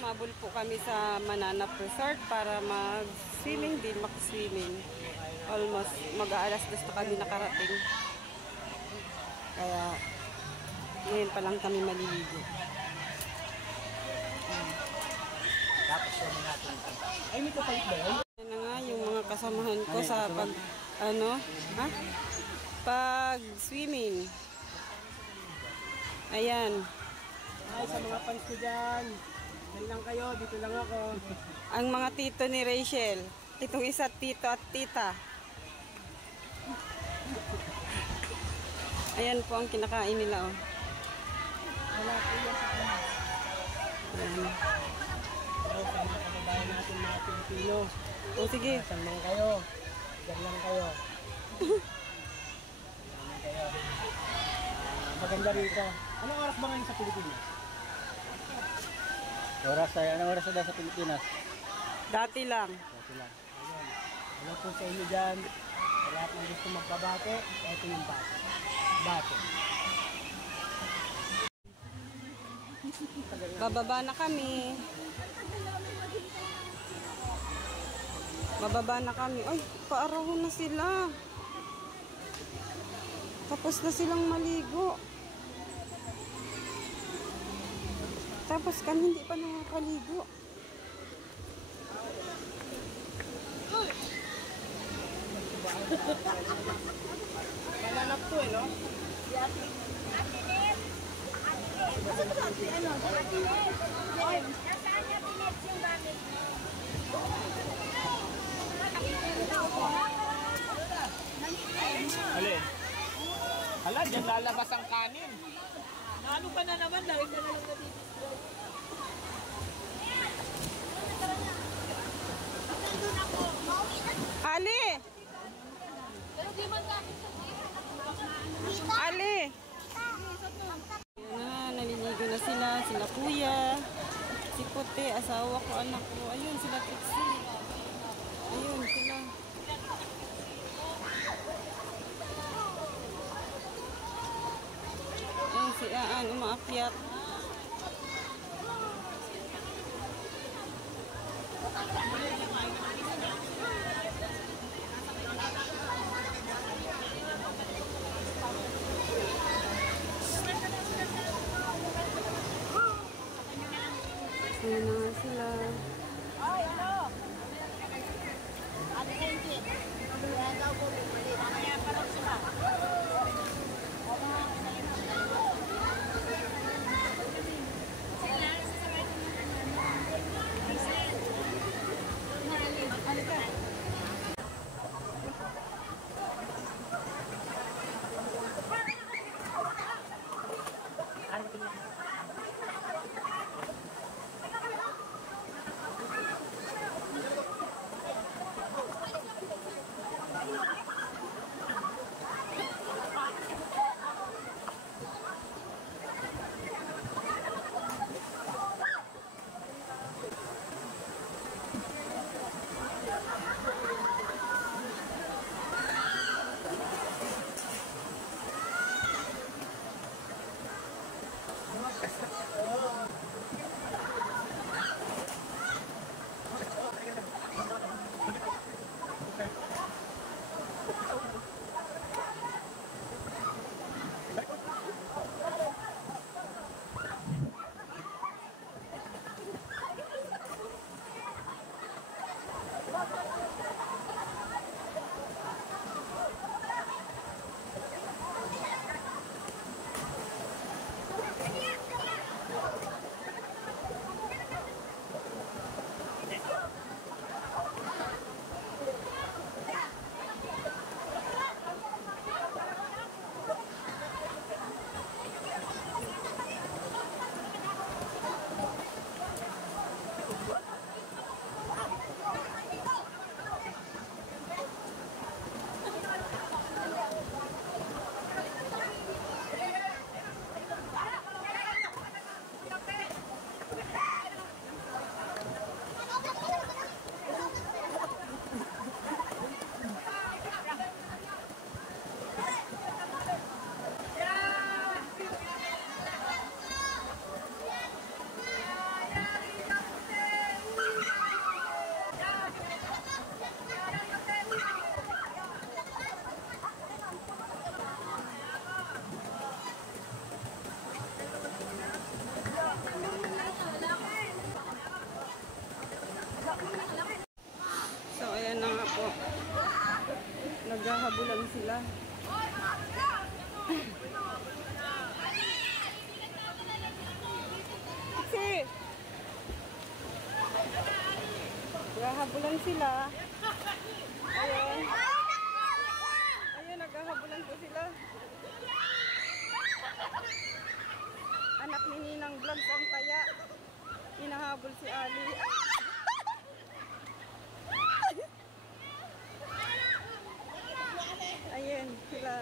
umabol po kami sa Mananap Resort para mag-swimming din, mag-swimming. Almost mag-aalas 2 na kami nakarating. Kaya ngayon pa lang kami maliligo. Tapos yung natin. Ay, may kapalit ba yun? Yan na nga yung mga kasamahan ko sa pag-swimming. Ayan. Ay, sa mga fans ko dyan. Dyan lang kayo, dito lang ako. Ang mga tito ni Rachel. Itong isa, tito at tita. Ayan po ang kinakain nila, oh. Wala po yan sa kanya. Ayan. Pero sa mga kababayan natin mga Pilipino. O, sige. Saan lang kayo? Dyan lang kayo. Maganda rito. Anong oras ba ngayon sa Pilipinas? Anong oras na sa Pilipinas? Dati lang. Dati lang. Ayun. Ano po sa inyo dyan? Sa lahat ng gusto magpabate, ito yung bate. Bate. Bababa na kami. Bababa na kami. Ay, paarahon na sila. Tapos na silang maligo. Tapos kami hindi pa nakakaligo. Malalap to no? Nasaan niya pinits yung gamit? Alin? Hala, dyan lalabas ang kanin. Ano ka na naman? Dahil ka na lang natitistro. Ali! Ali! Ayan na, naliligo na sila. Sila kuya, si Puti, asawa ko, anak ko. Ayun, sila Trixie. Ayun, sila. Ayun, si Aan, umaakyat. Ayun na nga sila. Ay, ano? Ate Kenji. Kaya daw po bumalik. Kaya pa lang sila. Sila, sasabay ko na. sila. Kasi naghahabulan sila. Ayun. Ayun, naghahabulan po sila. Anak ni Ninang Vlogs ang taya. Hinahabol si Ali. Ayun, sila.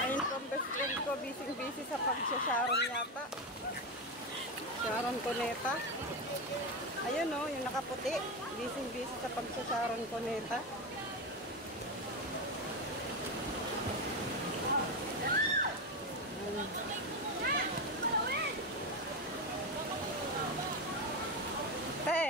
Ayun po ang best friend ko, busy sa pagsasharon yata. Sharon Cuneta. Ayun o, yung nakaputi. Busy sa pagsasharon Cuneta. Te!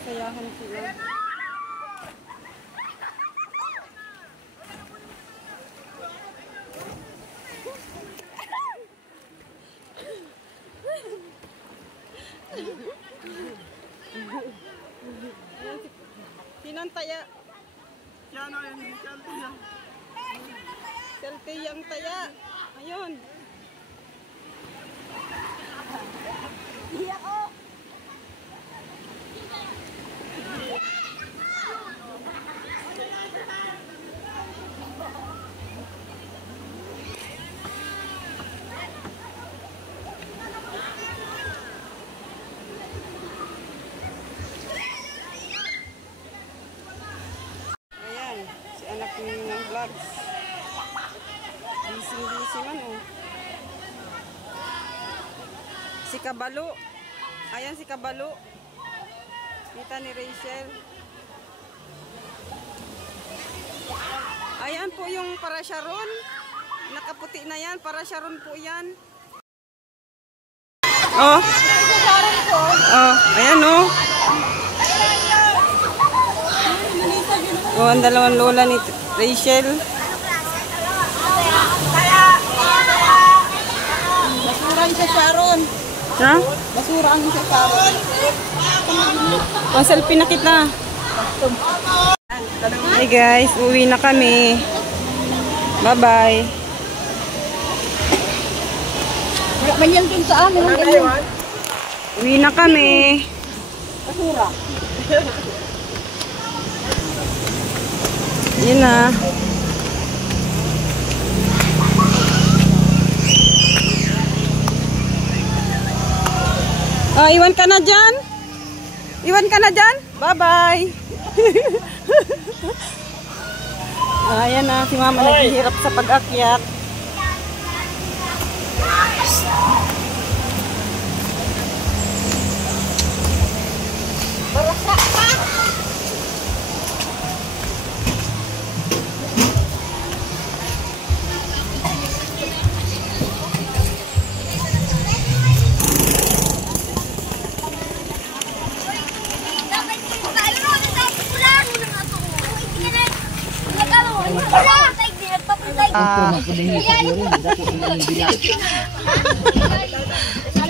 Sayahan sila. Sinang taya? Yan o, yan si Caltia. Caltia ang taya. Ayun. Iya ko. Ayan, si anak ni ng vlogs. Busy man oh. Si Kabalo. Ayan si Kabalo. Kita ni Rachel. Ayan po yung para Sharon. Nakaputi na yan. Para Sharon po yan. Oh. Oh, ayan oh. Oh, ang dalawang lola ni Rachel. Basura ang sa Sharon. Ha? Basura ang sa Sharon. Pang selfie na kita. Hey guys, uwi na kami. Bye-bye. Manyan dun sa amin. Uwi na kami. Basura. Yun na. Iwan ka na dyan. Iwan ka na dyan. Bye-bye. Ayan na, si mama naghihirap sa pag-akyat.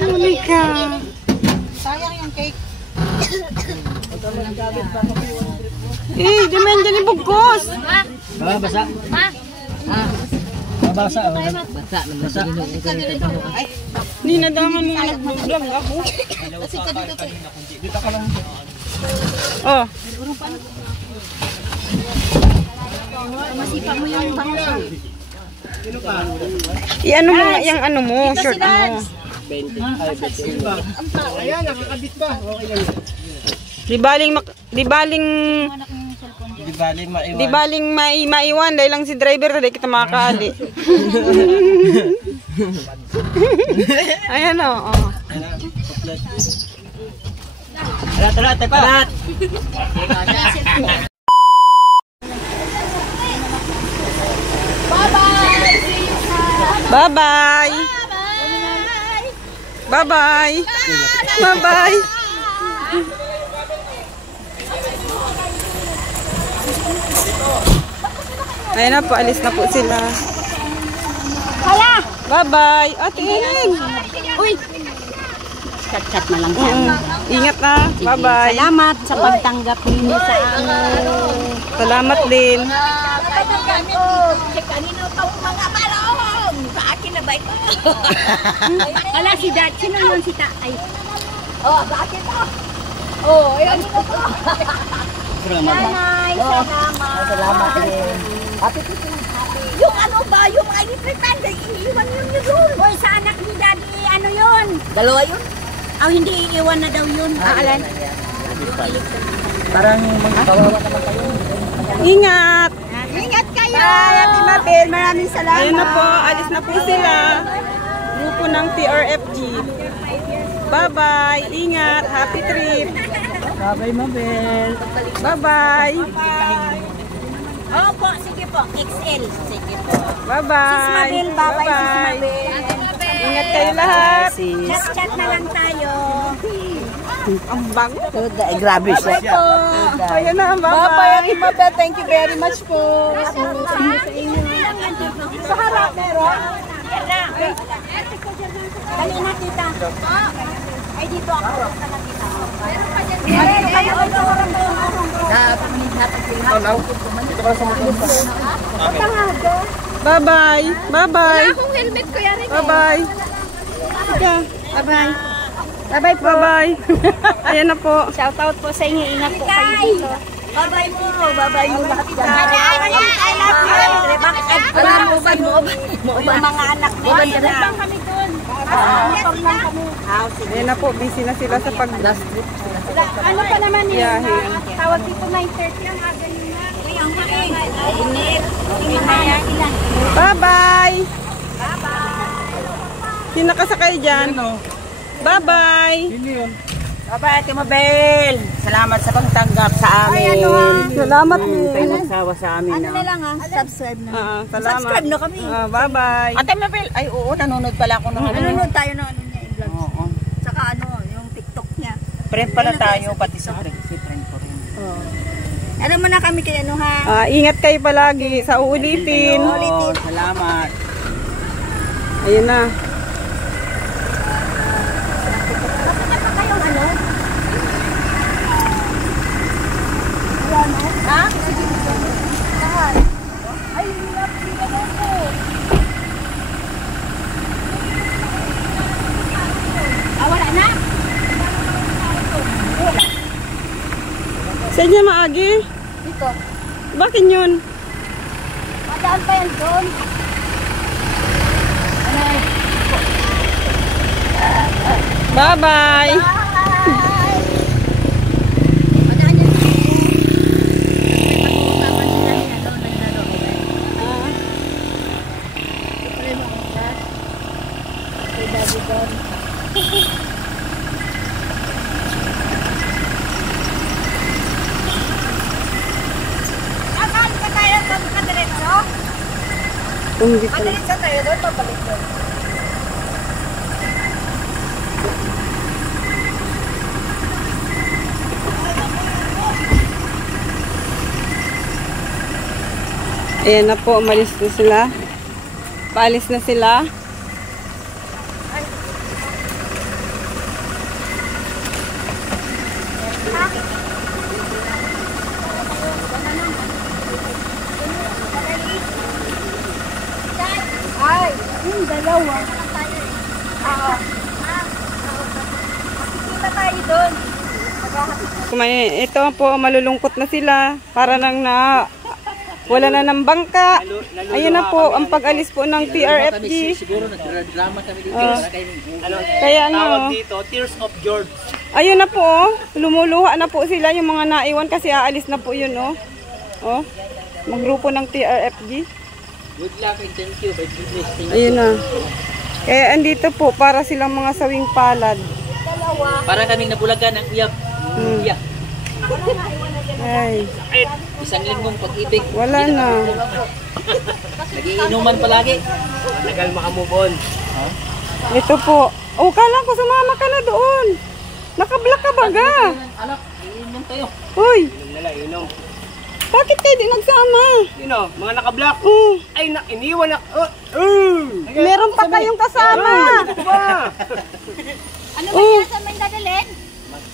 Monica. Sayang yung cake. Di man dyan ibugkos. Basa. Ma. Nabasa. Hindi nadangan mo nag-vlog ako. Dito ka lang. Oh. Masipa mo yung bangsa. I-ano mo nga yung ano mo, short mo. Ayan, nakakabit ba? Okay lang. Di baling maiwan dahil lang si driver dahil kita makakaali. Ayan o. Oh. Talat. Bye-bye. Bye-bye. Bye-bye. Ayan na po, alis na po sila. Hala! Bye-bye. Ate Ellen. Uy! Chat-chat na lang tayo. Ingat na. Bye-bye. Salamat sa pagtanggap ninyo sa amin. Salamat din. Kanino pa mga balong? Sa akin na ba ito? Hala, si Dad. Sino yun si Ay. Oh, sa akin to. Oh, ayun ito to. Nanay, salamat. Salamat din. Yung ano ba? Yung ID pretend. Iiwan yun yun. Hoy, sa anak ni Daddy, ano yun? Dalawa yun? Hindi, iiwan na daw yun. Alan? Parang mga kawawa naman kayo. Ingat. Ingat kayo! Ate Mabel, maraming salamat. Ayan na po, alis na po sila. Grupo ng TRFG. Bye-bye. Ingat. Happy trip. Bye-bye, Mabel. Bye-bye. Opo, sige po. XL. Sige po. Bye-bye. Sis Mabel, bye-bye, Sis Mabel. Ingat kayo lahat. Chat-chat na lang tayo. Ang bango. Grabe siya. Ayan na, bye-bye. Ate Mabel, thank you very much po. Sa harap, meron? Dali na, tita. Ay, dito ako. Bye-bye. Bye-bye. Akong helmet ko yan. Bye-bye. Sige. Bye-bye. Bye-bye po. Bye-bye. Ayan na po. Shout out po sa inyo. Ingat po kayo dito. Bye-bye po. Bye-bye mo lahat dyan. I love you. Bakit yung mga anak na yun. Rebang kami doon. Ayan na po. Busy na sila sa pag-last trip. Ano pa naman yun? Biyahe. Tawag dito 9:30 ang aga yun na. Uy, ang maing. Init. Init. Bye-bye. Sino nakasakay dyan? Bye-bye. Bye-bye, Ate Mabel. Salamat sa pagtanggap sa amin. Salamat din. Kayo nagsawa sa amin. Ano na lang subscribe na. Salamat. Subscribe na kami. Bye-bye. Ate Mabel, ay oo, nanonood pala ako ng Nanonood tayo ng ano niya, i-vlog. Oo. Tsaka ano, yung TikTok niya. Friend pala tayo, pati sa friend. Si friend ko rin. Ano mo na kami kay ano ha? Ingat kayo palagi sa uulitin. Oo, salamat. Ayun na. Ha? Wala na? Sa inyo maagi? Dito. Bakit yun? Madaan pa yan doon. Bye-bye. Madaan yan. Kakali ka tayo doon ka diretso? Hindi pa. Diretso tayo doon, pabalik doon. Ayan na po, umalis na sila. Paalis na sila. Dalawa. Kita tayo doon. Ito po, malulungkot na sila. Para nang wala na ng bangka. Ayun na po, ang pag-alis po ng TRFG. Siguro nagdrama kami dito. Kaya Tawag dito, Tears of George. ayun na po, oh. Lumuluha na po sila yung mga naiwan kasi aalis na po yun, oh. Oh, magrupo ng TRFG. Good luck and thank you. By goodness, thank you. Ayun na. Kaya andito po, para silang mga sawing palad. Para kaming nabulagan ng iyak. Iyak. Ay, Isang linggong pag-ibig. wala na. Nagiinuman palagi. Tagal makamove on. Ito po. Oh, kala ko sumama ka na doon. Nakablock ka baga. Alak, iinom tayo. Uy, Inom nila, inom. bakit kayo di nagsama? Yun o, mga naka-block. Ay, iniwan na. Meron pa kayong kasama. Ano ba yan? Saan may dadalhin?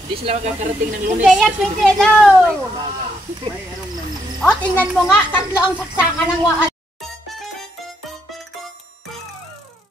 Hindi sila magkakarating ng Lunes. Hindi yan, pwede daw. O, tingnan mo nga, tatlo ang saksakan ng waan.